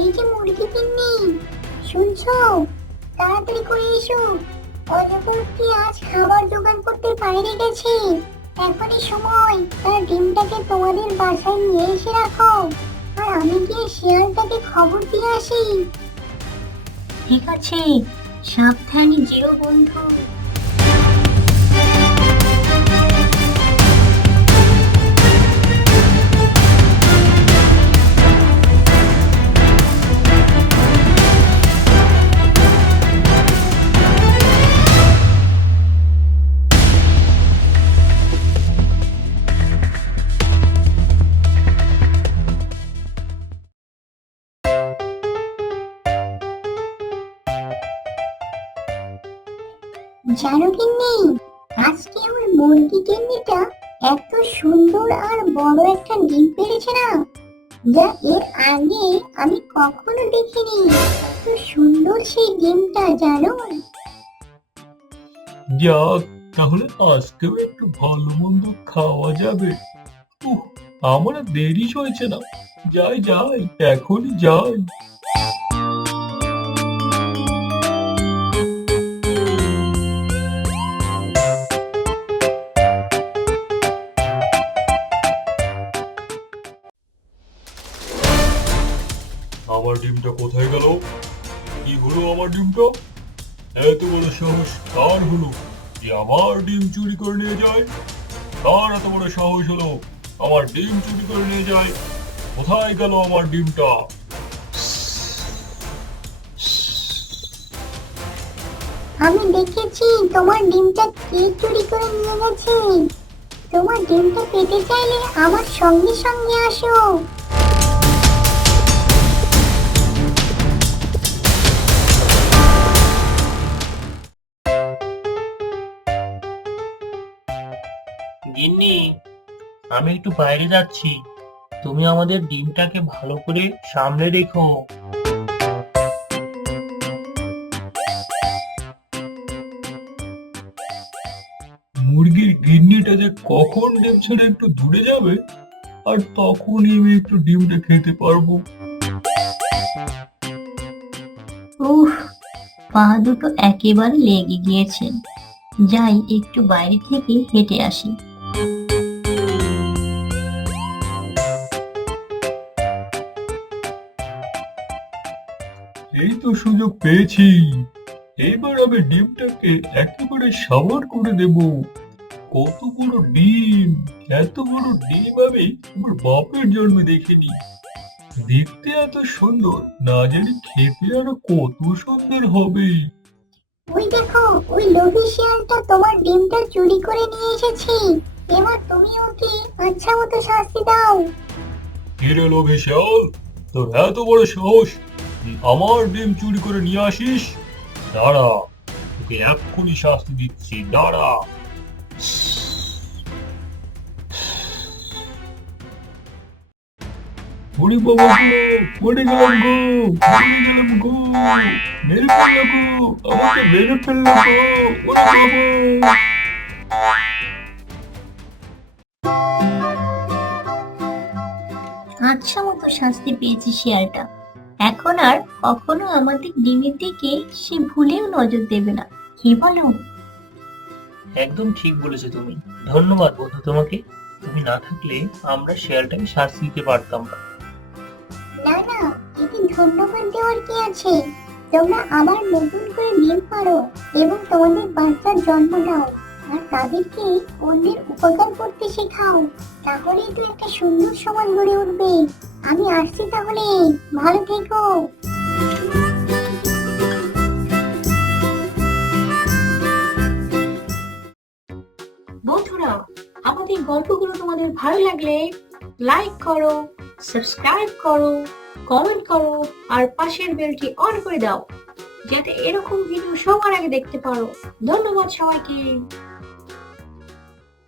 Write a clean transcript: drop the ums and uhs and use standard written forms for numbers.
এই যে মুরগি পিন্নি, শুনছো? তাড়াতাড়ি করে এসো। অজগরটি আজ খাবার জোগাড় করতে বাইরে গেছে। এখনই সময়, তার ডিমটাকে তোমাদের বাসায় নিয়ে এসে রাখো। আর আমি গিয়ে শিয়ালটাকে খবর দিয়ে আসি। ঠিক আছে, সাবধানে যেও বন্ধু। জানো কিন্নি, আজকে ওই মুরগি কিন্নিটা এত সুন্দর আর বড় একটা ডিম পেড়েছে না, যা এর আগে আমি কখনো দেখিনি। এত সুন্দর সেই ডিমটা, জানো? যাক, তাহলে আজকেও একটু ভালো মন্দ খাওয়া যাবে। উহ, আমার আর দেরি হয়েছে না। যাই যাই, এখনই যাই। আমার ডিমটা কোথায় গেল? কি হলো আমার ডিমটা? এত বড় সাহস কার হলো যে আমার ডিম চুরি করে নিয়ে যায়? কার এত বড় সাহস হলো আমার ডিম চুরি করে নিয়ে যায়? কোথায় গেল আমার ডিমটা? আমি দেখেছি তোমার ডিমটা কে চুরি করে নিয়ে গেছে। তোমার ডিমটা পেতে চাইলে আমার সঙ্গে সঙ্গে আসো। গিন্নি, আমি একটু বাইরে যাচ্ছি, তুমি আমাদের ডিমটাকে ভালো করে সামলে রেখো। মুরগির গিন্নিটা যে কখন ডিম ছেড়ে একটু দূরে যাবে, আর তখনই আমি একটু ডিমটা খেতে পারবো। উফ, পা দুটো একেবারে লেগে গিয়েছে। যাই একটু বাইরে থেকে হেঁটে আসি। এই তো সুযোগ পেয়েছি। এইবার আমি ডিমটাকে একেবারে সাবার করে দেব। কত বড় ডিম! এত বড় ডিম আমি আমার বাপের জন্মে দেখিনি। দেখতে এত সুন্দর, না জানি খেতে আরো কত সুন্দর হবে। ওই দেখো, ওই লোভী শিয়ালটা তোমার ডিমটা চুরি করে নিয়ে এসেছে। এবার তুমি ওকে আচ্ছা মতো শাস্তি দাও। কিরে লোভী শিয়াল, তোর এত বড় সাহস তুই আমার ডিম চুরি করে নিয়ে আসিস? দাঁড়া, তোকে এক্ষুনি শাস্তি দিচ্ছি, দাঁড়া। ওরে বাবা গো, মরে গেলাম গো, মরে গেলাম গো, মেরে ফেললো গো, আমাকে মেরে ফেললো গো, ওরে বাবা। আচ্ছা মতো শাস্তি পেয়েছে শিয়ালটা। এখন আর কখনো আমাদের ডিমের দিকে সে ভুলেও নজর দেবে না। কি বলো? একদম ঠিক বলেছো তুমি। ধন্যবাদ বন্ধু তোমাকে। তুমি না থাকলে আমরা শেয়ালটাকে শাস্তি দিতে পারতাম না। না না, এতে ধন্যবাদ দেওয়ার কি আছে? তোমরা আবার নতুন করে ডিম পারো এবং তোমাদের বাচ্চার জন্ম দাও, আর তাদেরকে অন্যের উপকার করতে শেখাও। তাহলেই তো একটা সুন্দর সমাজ গড়ে উঠবে। আমি আসছি তাহলে, ভালো থেকো। বন্ধুরা, আমাদের গল্পগুলো তোমাদের ভালো লাগলে লাইক করো, সাবস্ক্রাইব করো, কমেন্ট করো আর পাশের বেলটি অন করে দাও, যাতে এরকম ভিডিও সবার আগে দেখতে পারো। ধন্যবাদ সবাইকে।